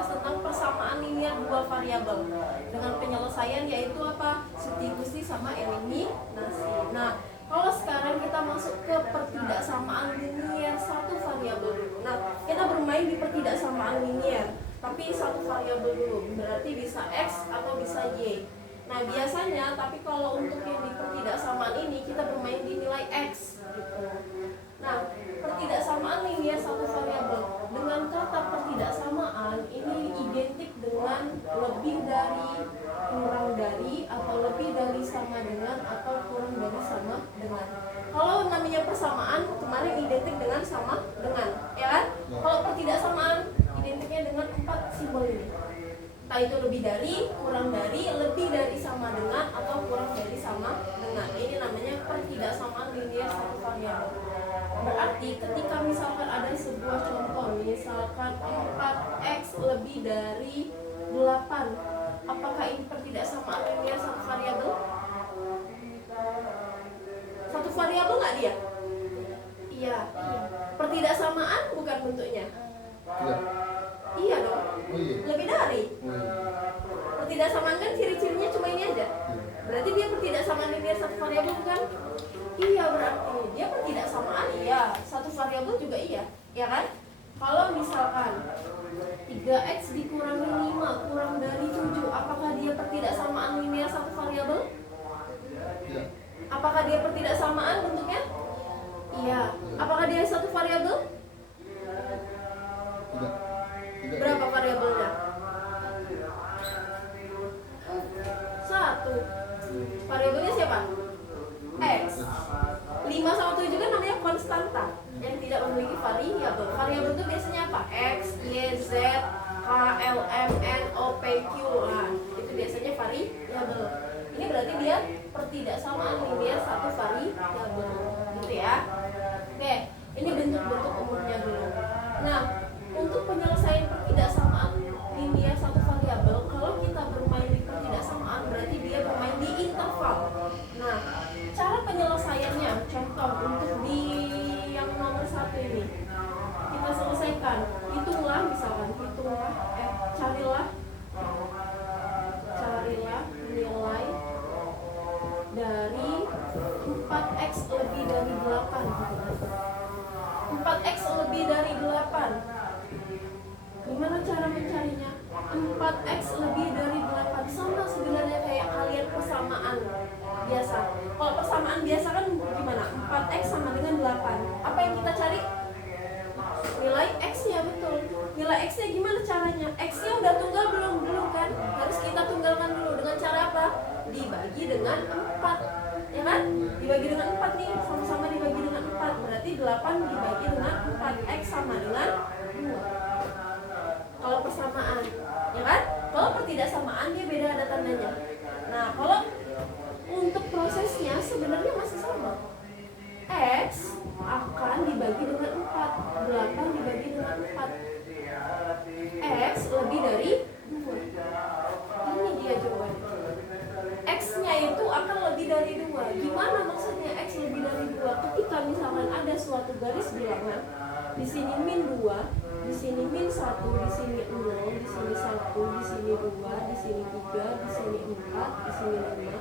membahas tentang persamaan linear dua variabel dengan penyelesaian yaitu apa? Substitusi sama eliminasi. Nah, kalau sekarang kita masuk ke pertidaksamaan linear satu variabel dulu. Nah, kita bermain di pertidaksamaan linear, tapi satu variabel dulu. Berarti bisa X atau bisa Y. Nah, biasanya, tapi kalau untuk yang di pertidaksamaan ini kita bermain di nilai X gitu. Nah, pertidaksamaan linear satu variabel dengan kata pertidaksamaan ini identik dengan lebih dari, kurang dari, atau lebih dari, sama dengan, atau kurang dari, sama dengan. Kalau namanya persamaan kemarin identik dengan sama dengan, ya kan? Kalau pertidaksamaan identiknya dengan 4 simbol ini. Entah itu lebih dari, kurang dari, lebih dari, sama dengan, atau kurang dari, sama dengan. Ini namanya pertidaksamaan linear satu variabel. Berarti ketika misalkan ada sebuah contoh, misalkan 4x lebih dari 8, apakah ini pertidaksamaan linear satu variabel? Satu variabel nggak dia? Iya. Pertidaksamaan bukan bentuknya? Iya. Iya dong. Oh iya. Lebih dari. Pertidaksamaan kan ciri-cirinya cuma ini aja. Berarti dia pertidaksamaan linear satu variabel bukan? Iya, berarti dia pertidaksamaan iya, satu variabel juga iya, ya kan? Kalau misalkan 3x dikurangi 5 kurang dari 7, apakah dia pertidaksamaan linear satu variabel? Iya. Apakah dia pertidaksamaan bentuknya? Iya. Apakah dia satu variabel? Tidak. Tidak. Berapa variabelnya? 1. Variabelnya siapa? X. 5 sama 7 kan namanya konstanta yang tidak memiliki variabel. Variabel itu biasanya apa? X, Y, Z, K, L, M, N, O, P, Q. Nah, itu biasanya variabel. Ini berarti dia pertidaksamaan linear satu variabel. Gitu ya. Oke, ini bentuk-bentuk umumnya dulu. Nah, untuk penyelesaian pertidaksamaan linear satu variabel, kalau kita bermain di pertidaksamaan berarti dia bermain di interval. Nah, cara penyelesaiannya, contoh untuk di yang nomor 1 ini, kita selesaikan. Hitunglah misalkan, carilah nilai dari 4x lebih dari 8. 4x lebih dari 8. Gimana cara mencarinya? 4x lebih dari 8 sama sebenarnya kayak kalian persamaan biasa. Kalau persamaan biasa kan gimana? 4x sama dengan 8. Apa yang kita cari? Nilai x-nya, betul. Nilai x-nya gimana caranya? X-nya udah tunggal belum? Belum kan? Harus kita tunggalkan dulu dengan cara apa? Dibagi dengan 4. Ya kan? Dibagi dengan 4 nih, sama-sama dibagi dengan 4. Berarti 8 dibagi dengan 4x sama dengan 2. Kalau persamaan, ya kan? Kalau pertidaksamaan dia beda ada tandanya. Nah, kalau untuk prosesnya sebenarnya masih sama. X akan dibagi dengan 4, 8 dibagi dengan 4. X lebih dari 2. Ini dia jawabannya. X-nya itu akan lebih dari 2. Gimana maksudnya X lebih dari 2? Ketika misalkan ada suatu garis bilangan, di sini min 2, di sini min 1, di sini 0, di sini 1, di sini 2, di sini 3, di sini 4, di sini 5.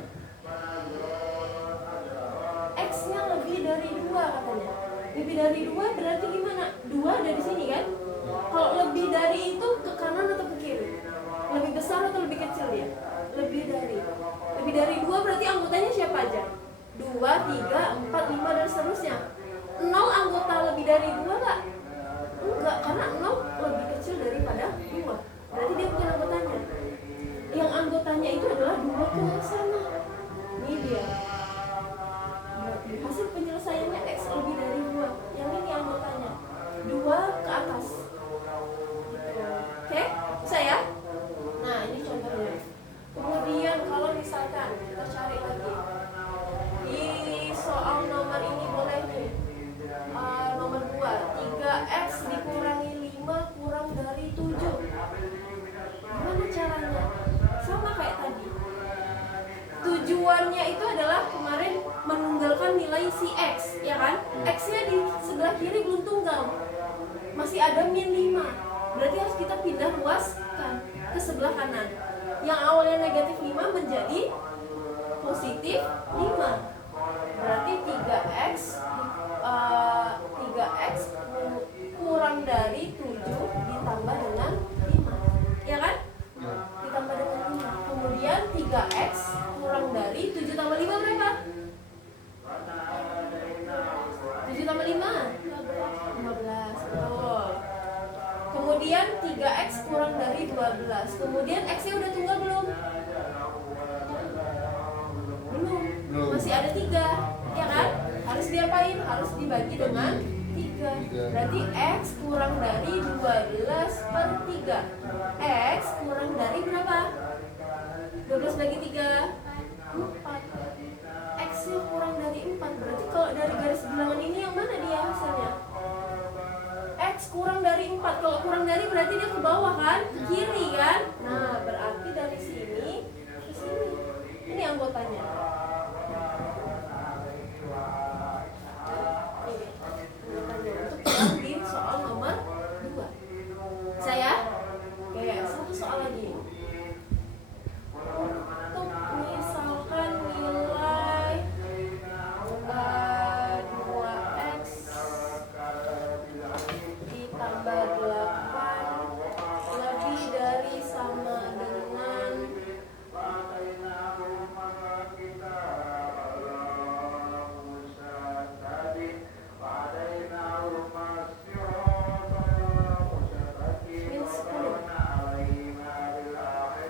X-nya lebih dari 2 katanya. Lebih dari 2 berarti gimana? 2 ada di sini kan? Kalau lebih dari itu ke kanan atau ke kiri? Lebih besar atau lebih kecil ya? Lebih dari. Lebih dari 2 berarti anggotanya siapa aja? 2, 3, 4, 5 dan seterusnya. 0 anggota lebih dari 2 enggak? Enggak, karena 0 lebih kecil daripada 2. Berarti dia bukan anggotanya. Yang anggotanya itu adalah 2 ke sana. Ini dia. Berarti hasil penyelesaiannya X lebih dari 2. Yang ini anggotanya 2 ke atas gitu. Oke? Bisa ya? Nah, ini contohnya. Kemudian kalau misalkan kita cari lagi di soal nomor ini boleh nih, nomor 2, 3x dikurangi 5 kurang dari 7. Gimana caranya? Sama kayak tadi. Tujuannya itu adalah kemarin menunggalkan nilai si X, ya kan? X-nya di sebelah kiri belum tunggal, masih ada min 5. Berarti harus kita pindah ruas sebelah kanan. Yang awalnya negatif 5 menjadi positif 5. Berarti 3x 3x kurang dari 7 ditambah dengan 5. Ya kan? Ya. Ditambah dengan 5. Kemudian 3x kurang dari 7 tambah 5 berapa? 7 tambah 5 15. Betul. Kemudian 3x kurang dari 12. Kemudian x-nya udah tunggal belum? Belum. Masih ada 3. Ya kan? Harus diapain? Harus dibagi dengan 3. Berarti x kurang dari 12 per 3. X kurang dari berapa? 12 bagi 3 4. X-nya kurang dari 4. Berarti kalau dari garis bilangan ini yang mana dia hasilnya? X kurang dari 4. Kalau kurang dari berarti dia ke bawah kan? Ke kiri kan? Nah, berarti dari sini ke sini. Ini anggotanya. Ini anggotanya untuk yang di soal nomor 2. Saya? Oke, satu soal lagi. Untuk misalkan nilai 2x ditambah 8 lebih dari sama dengan min 10.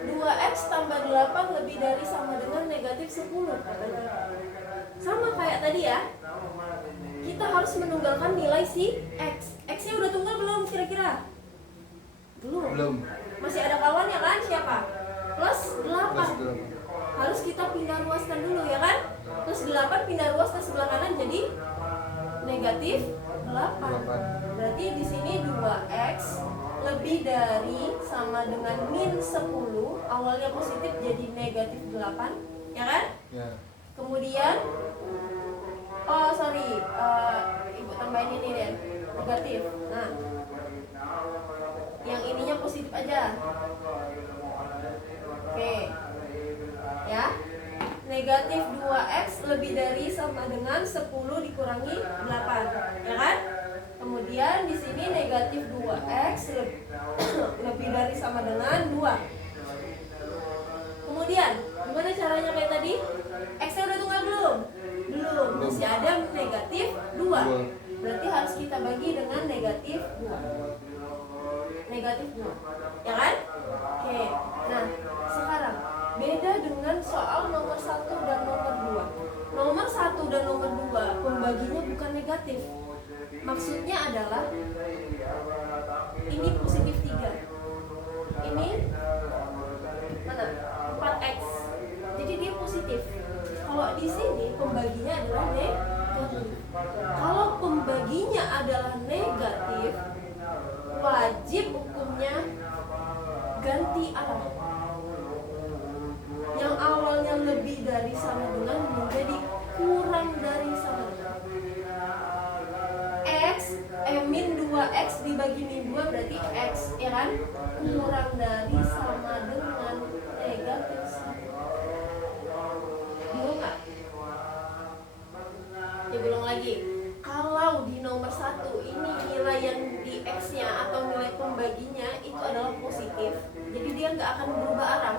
2x tambah 8 lebih dari sama dengan negatif 10 katanya. Sama kayak tadi ya. Kita harus menunggalkan nilai si x. X-nya udah tunggal belum kira-kira? Belum. Masih ada kawannya kan? Siapa? Plus 8. Harus kita pindah ruaskan dulu ya kan? Plus 8 pindah ruas ke sebelah kanan jadi negatif 8. Berarti di sini 2x lebih dari sama dengan min 10. Awalnya positif jadi negatif 8. Ya kan? Ya. Kemudian ibu tambahin ini deh, negatif. Nah, yang ininya positif aja. Oke. Ya. Negatif 2x lebih dari sama dengan 10 dikurangi 8. Ya kan? Kemudian di sini negatif 2x lebih dari sama dengan 2. Kemudian, gimana caranya kayak tadi? X-nya udah tunggal belum? Belum. Masih ada negatif 2. Berarti harus kita bagi dengan negatif 2. Negatif 2. Ya kan? Oke. Nah, sekarang beda dengan soal nomor 1 dan nomor 2. Nomor 1 dan nomor 2 pembaginya bukan negatif. Maksudnya adalah ini positif 3. Ini mana? 4x. Jadi dia positif. Kalau di sini pembaginya adalah negatif. Kalau pembaginya adalah negatif, wajib hukumnya ganti arah. Yang awalnya lebih dari sama dengan menjadi kurang dari sama dengan. Min 2x dibagi min 2 berarti x, ya kan? Kurang dari sama dengan negatif 1. Bingung nggak? Ya belum lagi. Kalau di nomor 1 ini nilai yang di x-nya atau nilai pembaginya itu adalah positif, jadi dia nggak akan berubah arah.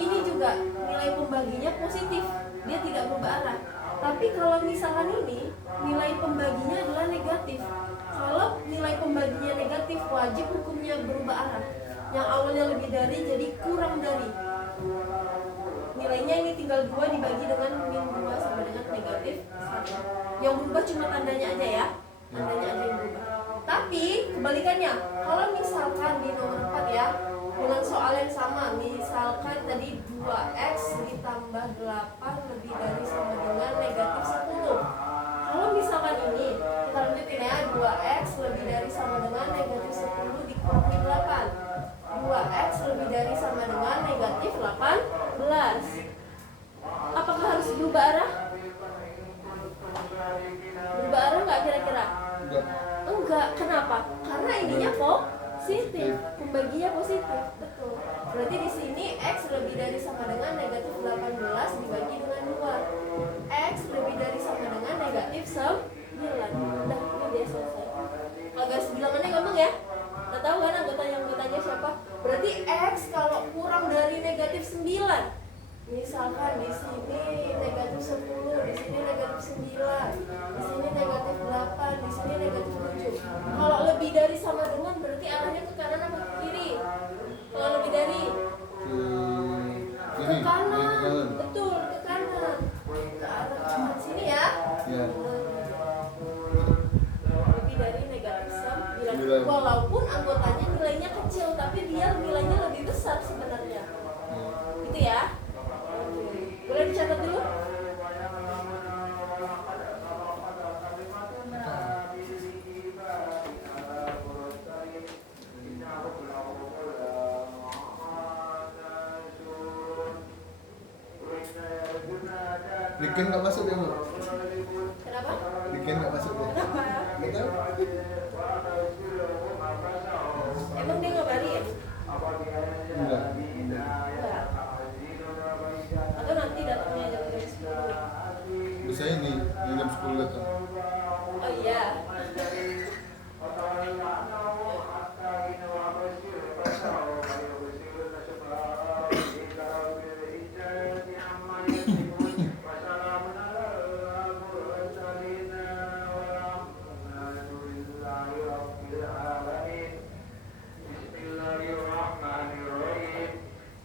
Ini juga nilai pembaginya positif, dia tidak berubah arah. Tapi kalau misalkan ini nilai pembaginya adalah negatif, kalau nilai pembaginya negatif wajib hukumnya berubah arah. Yang awalnya lebih dari jadi kurang dari. Nilainya ini tinggal 2 dibagi dengan min 2 sama dengan negatif 1. Yang berubah cuma tandanya aja ya. Tandanya aja yang berubah. Tapi kebalikannya, kalau misalkan di nomor 4 ya, dengan soal yang sama, misalkan tadi 2x ditambah 8 lebih dari sama dengan negatif 10. Kalau misalkan ini, kita lanjutin ya, 2x lebih dari sama dengan negatif 10 dikurangi 8. 2x lebih dari sama dengan negatif 18. Apakah harus berubah arah? Berubah arah nggak kira-kira? Enggak. Kenapa? Karena ininya positif, pembaginya positif, betul. Berarti di sini X lebih dari sama dengan negatif 18 dibagi dengan 2. X lebih dari sama dengan negatif 9. Udah, ini dia selesai. Agak bilangannya gampang ya. Udah tahu kan anggotanya siapa? Berarti X kalau kurang dari negatif 9, misalkan di sini negatif 10, di sini negatif 9, di sini negatif 8, di sini negatif 7. Kalau lebih dari sama dengan berarti arahnya ke kanan apa ke kiri? Kalau lebih dari ke ke kanan, ke kanan. betul, ke kanan. Ke arah kanan sini ya. Ya. Lebih dari negatif 9. 9. Walaupun anggotanya nilainya kecil, tapi dia nilainya lebih besar sebenarnya. Gitu ya. Boleh dicatat dulu? Weekend nggak masuk ya, Bu? Kenapa? Weekend nggak masuk ya? Kenapa? Nggak tahu. Emang dia nggak balik ya? Enggak. Enggak. Atau nanti datangnya jam 10? Bisa ini yang jam 10 datang. Oh iya.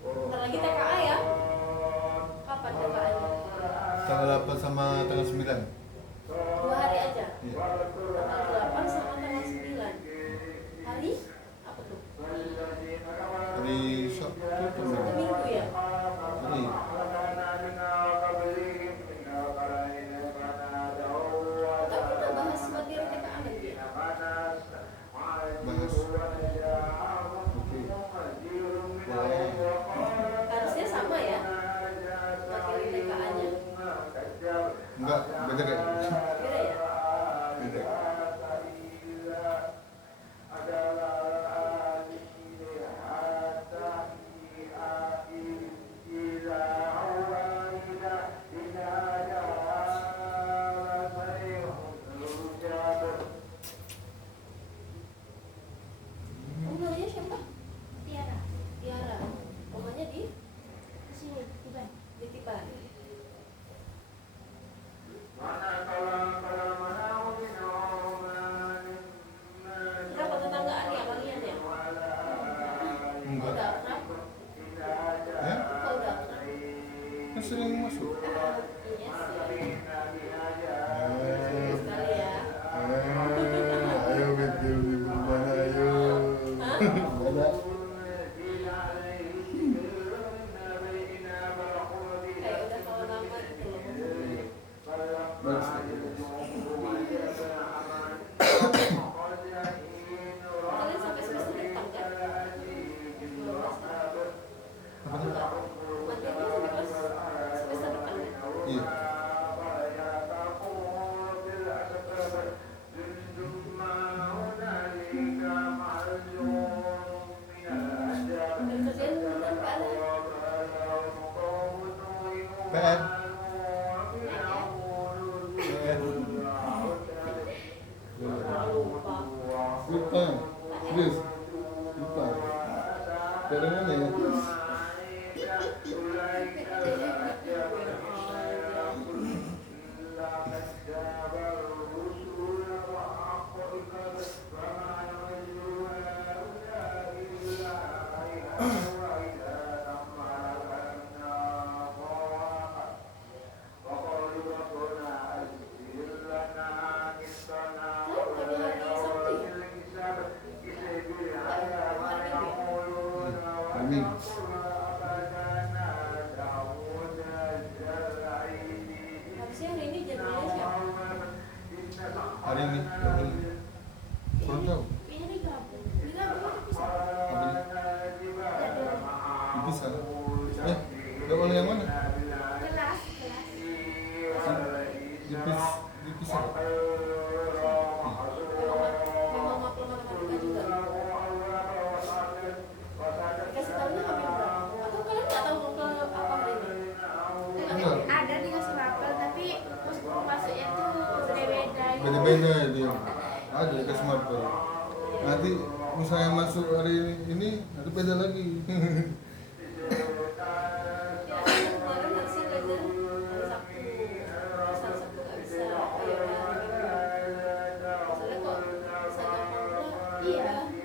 Bentar lagi TKA ya? Kapan TKA-nya? Tanggal 8 sama tanggal 9. 2 hari aja? Iya. Tanggal 8 sama tanggal 9. Hari? Apa tuh? Hari Sabtu atau Sabtu Minggu? Minggu ya? Hari. Kan kita bahas materi TKA lagi ya? Bahas. Oke. Boleh. Harusnya sama ya? Materi TKA-nya. Enggak, beda kayak. Beda ya? Beda. Kamu namanya siapa? Tiara, Tiara. Rumahnya di sini, Tiban. Tiban. Berapa tetanggaan ya kalian ya? Enggak. Udah akrab? Ya? Kok udah akrab? Kan sering masuk. Iya sih. Eh, Sekali ya. ayo betul di rumah ayo. Hah? Ada. Kayak udah kawan lama gitu loh. Bagus. Kalian sampai semester depan kan? 12 kan? Apa tuh? Materinya sampai kelas semester depan kan? Iya. Dan kerjaan beneran nggak ada. PR. Lupa. Lupa. Serius. Lupa. Dari mana ya? Kalian bukannya hari Sabtu ya? Hari Minggu ya? Amin. Harusnya hari ini jadwalnya siapa? Hari ini. Kurang tahu. Ini digabung. Digabung atau bisa? Apa ini? Dipisah. Gabung yang mana? Kelas. Dipisah. Memang matematika juga. Dikasih tahunya hamil berapa? beda itu yang ada ke smartphone. Nanti misalnya masuk hari ini nanti beda lagi. Ya, kemarin masih laser hari Sabtu. Terus hari Sabtu nggak bisa. Oh ya udah hari Minggu. Soalnya kok bisa gampang pula. Iya.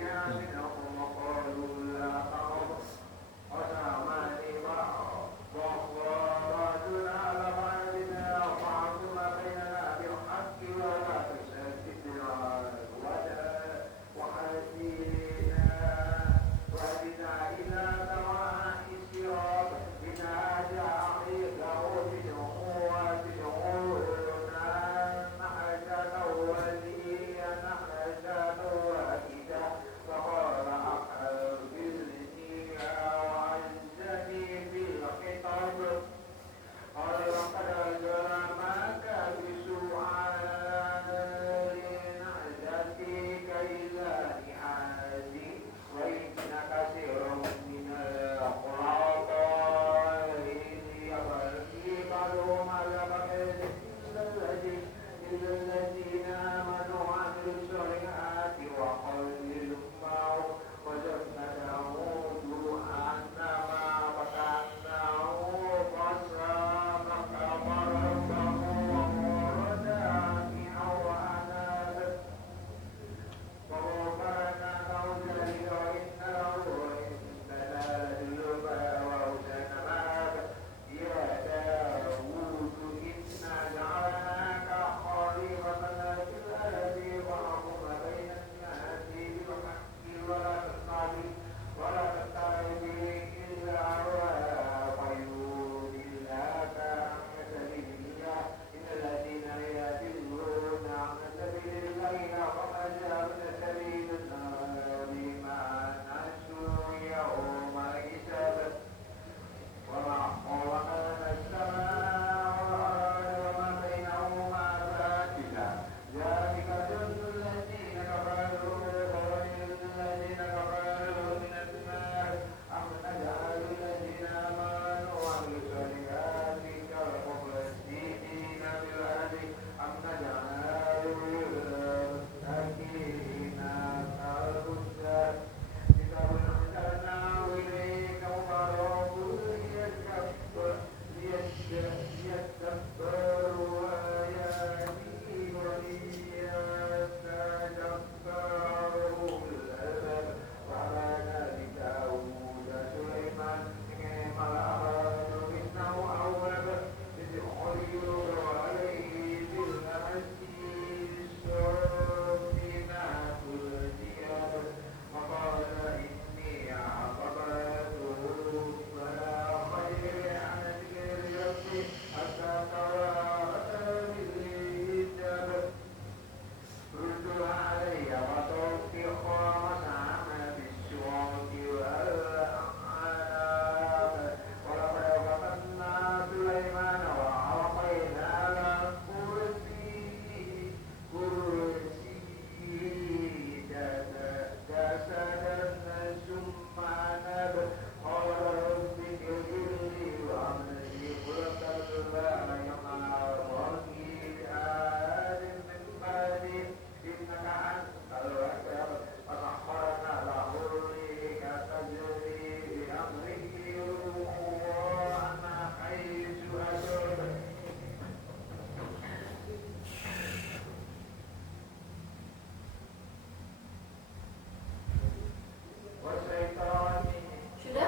Sudah?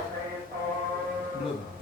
Belum.